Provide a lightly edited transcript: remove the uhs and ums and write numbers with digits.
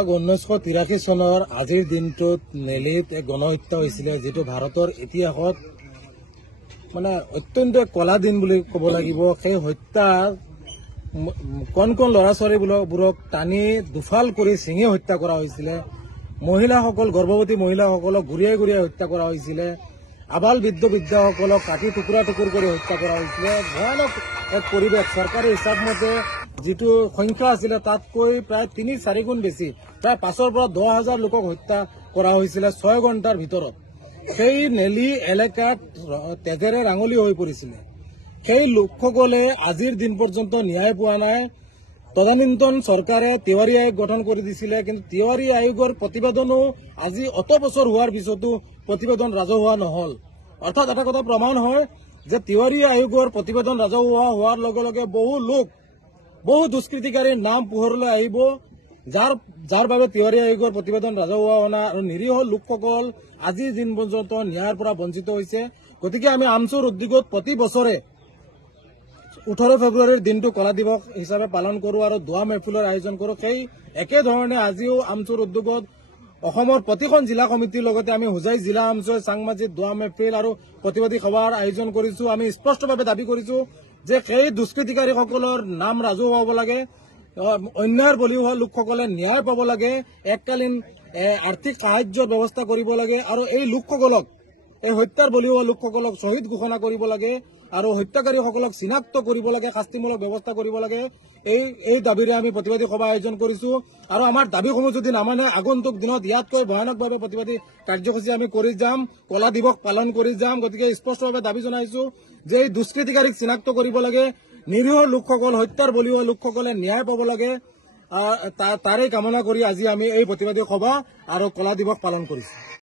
1983 চনৰ আজিৰ দিনটোত নেলিত এক গণহত্যা হৈছিল, যেটো ভাৰতৰ ইতিহাসত মানে অত্যন্ত কলা দিন বুলি ক'ব লাগিব। সেই হত্যা কোন কোন ল'ৰা ছোৱালীবোৰক টানি দুফাল কৰি ছিঙি হত্যা কৰা হৈছিল। মহিলাসকল, গৰ্ভৱতী মহিলাসকলক গুৰিয়াই গুৰিয়াই হত্যা কৰা হৈছিল। আবাল বৃদ্ধ বৃদ্ধাসকলক কাটি টুকুৰা টুকুৰ কৰি হত্যা কৰা হৈছিল। ভয়ানক এক পৰিৱেশ। চৰকাৰী হিচাপ মতে যিটো সংখ্যা আছিল তাতকৈ প্ৰায় ৩-৪ গুণ বেছি, প্ৰায় 5,000 পৰা 10,000 লোকক হত্যা কৰা হৈছিল 6 ঘণ্টাৰ ভিতৰত। সেই নেলি এলেকাত তেজেৰে ৰাঙলী হৈ পৰিছিল। সেই লোকসকলে আজিৰ দিন পৰ্যন্ত ন্যায় পোৱা নাই। তদানীন্তন চৰকাৰে তিৱাৰী আয়োগ গঠন কৰি দিছিলে, কিন্তু তিৱাৰী আয়োগৰ প্ৰতিবেদনো আজি অত বছৰ হোৱাৰ পিছতো প্ৰতিবেদন ৰাজহুৱা নহল। অৰ্থাৎ এটা কথা প্ৰমাণ হয় যে তিৱাৰী আয়োগৰ প্ৰতিবেদন ৰাজহুৱা হোৱাৰ লগে লগে বহু দুষ্কৃতিকাৰীৰ নাম পোহৰলৈ আহিব, যাৰ বাবে তিৱাৰী আয়োগৰ প্ৰতিবেদন ৰাজহুৱা হোৱা নাই আৰু নিৰীহ লোকসকল আজিৰ দিন পৰ্যন্ত ন্যায়ৰ পৰা বঞ্চিত হৈছে। গতিকে আমি আমচুৰ উদ্যোগত প্ৰতি বছৰে 18 ফেব্ৰুৱাৰীৰ দিনটো কলা দিৱস হিচাপে পালন কৰোঁ আৰু দোৱা মেহফিলৰ আয়োজন কৰোঁ। সেই একেধৰণে আজিও আমচুৰ উদ্যোগত অসমৰ প্ৰতিখন জিলা কমিটিৰ লগতে আমি হোজাই জিলা আমচুৰ চাংমাজিত দোৱা মেহফিল আৰু প্ৰতিবাদী সভাৰ আয়োজন কৰিছো। আমি স্পষ্টভাৱে দাবী কৰিছো যে সেই দুষ্কৃতিকাৰীসকলৰ নাম ৰাজহুৱা হ'ব লাগে, অন্যায়ৰ বলি হোৱা লোকসকলে ন্যায় পাব লাগে, এককালীন আৰ্থিক সাহায্যৰ ব্যৱস্থা কৰিব লাগে আৰু এই লোকসকলক, এই হত্যাৰ বলি হোৱা লোকসকলক শ্বহীদ ঘোষণা কৰিব লাগে আৰু হত্যাকাৰীসকলক চিনাক্ত কৰিব লাগে, শাস্তিমূলক ব্যৱস্থা কৰিব লাগে। এই দাবীৰে আমি প্ৰতিবাদী সভা আয়োজন কৰিছো আৰু আমাৰ দাবীসমূহ যদি নামানে আগন্তুক দিনত ইয়াতকৈ ভয়ানকভাৱে প্ৰতিবাদী কাৰ্যসূচী আমি কৰি যাম, কলা দিৱস পালন কৰি যাম। গতিকে স্পষ্টভাৱে দাবী জনাইছো যে এই দুষ্কৃতিকাৰীক চিনাক্ত কৰিব লাগে, নিৰীহ লোকসকল, হত্যাৰ বলি হোৱা লোকসকলে ন্যায় পাব লাগে। তাৰে কামনা কৰি আজি আমি এই প্ৰতিবাদী সভা আৰু কলা দিৱস পালন কৰিছো।